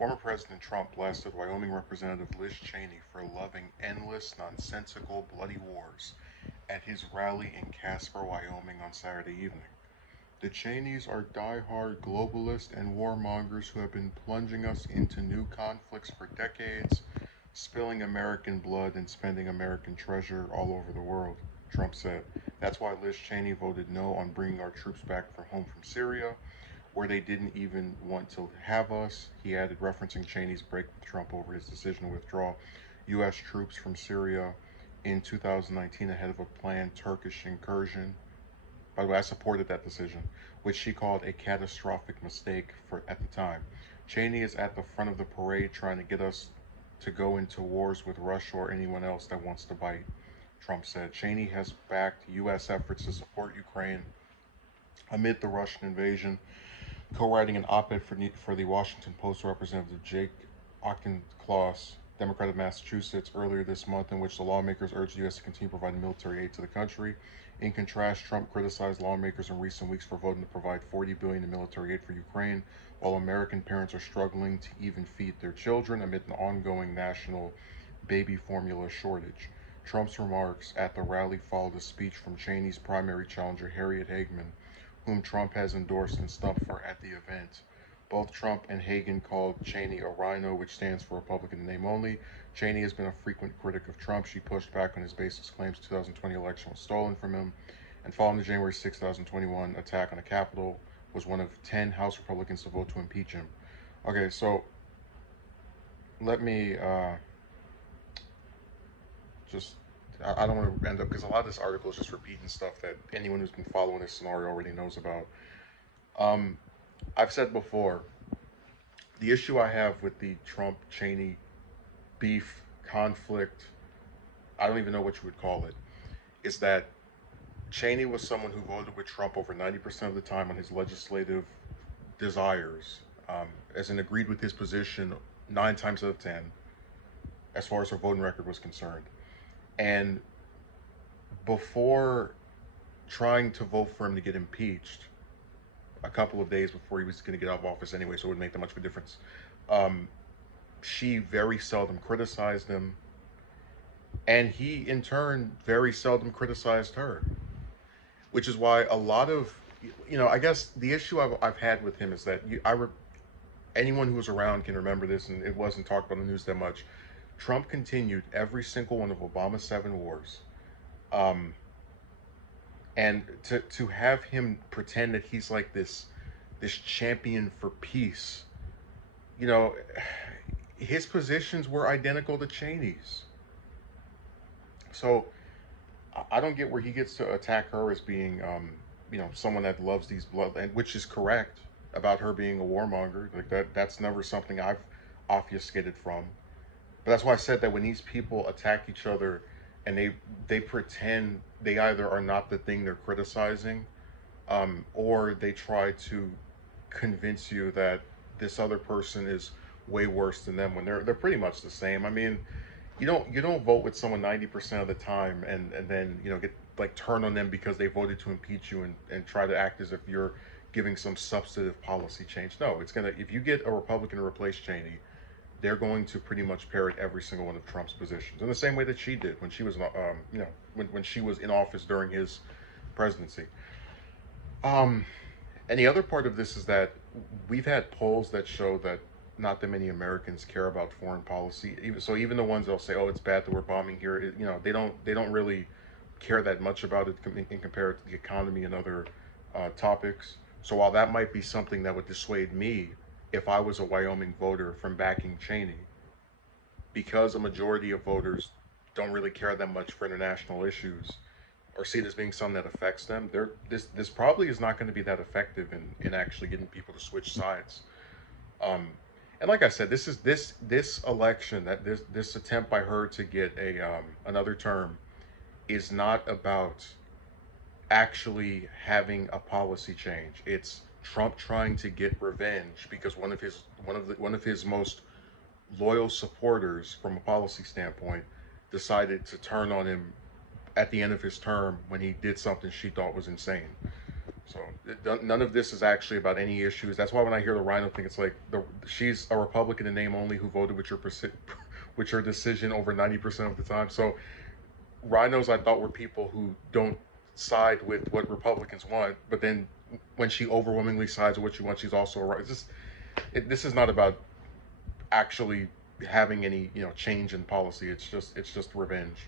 Former President Trump blasted Wyoming Representative Liz Cheney for loving endless, nonsensical, bloody wars at his rally in Casper, Wyoming on Saturday evening. The Cheneys are die-hard globalists and warmongers who have been plunging us into new conflicts for decades, spilling American blood and spending American treasure all over the world, Trump said. That's why Liz Cheney voted no on bringing our troops back from home from Syria, where they didn't even want to have us. He added, referencing Cheney's break with Trump over his decision to withdraw U.S. troops from Syria in 2019 ahead of a planned Turkish incursion. By the way, I supported that decision, which she called a catastrophic mistake for at the time. Cheney is at the front of the parade trying to get us to go into wars with Russia or anyone else that wants to bite, Trump said. Cheney has backed U.S. efforts to support Ukraine amid the Russian invasion, co-writing an op-ed for the Washington Post. Representative Jake Auchincloss, Democrat of Massachusetts, earlier this month, in which the lawmakers urged the U.S. to continue providing military aid to the country. In contrast, Trump criticized lawmakers in recent weeks for voting to provide $40 billion in military aid for Ukraine, while American parents are struggling to even feed their children amid an ongoing national baby formula shortage. Trump's remarks at the rally followed a speech from Cheney's primary challenger, Harriet Hageman, whom Trump has endorsed and stumped for at the event. Both Trump and Hagen called Cheney a rhino, which stands for Republican in name only. Cheney has been a frequent critic of Trump. She pushed back on his baseless claims the 2020 election was stolen from him, and following the January 6, 2021 attack on the Capitol, was one of 10 House Republicans to vote to impeach him. Okay, so let me just I don't want to end up, because a lot of this article is just repeating stuff that anyone who's been following this scenario already knows about. Um, I've said before, the issue I have with the Trump Cheney beef conflict, I don't even know what you would call it, is that Cheney was someone who voted with Trump over 90% of the time on his legislative desires, as in agreed with his position 9 times out of 10, as far as her voting record was concerned. And before trying to vote for him to get impeached, a couple of days before he was going to get out of office anyway, so it wouldn't make that much of a difference, um, she very seldom criticized him, and he in turn very seldom criticized her, which is why a lot of, I guess the issue I've had with him is that anyone who was around can remember this, and it wasn't talked about in the news that much. Trump continued every single one of Obama's 7 wars, um, and to have him pretend that he's like this champion for peace, you know, his positions were identical to Cheney's. So I don't get where he gets to attack her as being, someone that loves these blood, and which is correct about her being a warmonger. Like that's never something I've obfuscated from. But that's why I said that when these people attack each other and they pretend they either are not the thing they're criticizing, or they try to convince you that this other person is way worse than them when they're pretty much the same. I mean, you don't vote with someone 90% of the time and then get like turn on them because they voted to impeach you and try to act as if you're giving some substantive policy change. No, it's gonna if you get a Republican to replace Cheney, they're going to pretty much parrot every single one of Trump's positions in the same way that she did when she was when she was in office during his presidency. Um, and the other part of this is that we've had polls that show that not that many Americans care about foreign policy. Even the ones that'll say, "Oh, it's bad that we're bombing here," they don't really care that much about it in compared to the economy and other topics. So while that might be something that would dissuade me if I was a Wyoming voter from backing Cheney, because a majority of voters don't really care that much for international issues or see it as being something that affects them, this probably is not going to be that effective in actually getting people to switch sides. Um, and like I said, this election, that this attempt by her to get a another term, is not about actually having a policy change. It's Trump trying to get revenge because one of his most loyal supporters from a policy standpoint decided to turn on him at the end of his term when he did something she thought was insane. So none of this is actually about any issues. That's why when I hear the Rhino thing, it's like she's a Republican in name only who voted with with your decision over 90% of the time. So Rhinos, I thought, were people who don't side with what Republicans want, but then when she overwhelmingly sides with what you want, she's also right. This is not about actually having any change in policy. It's just revenge.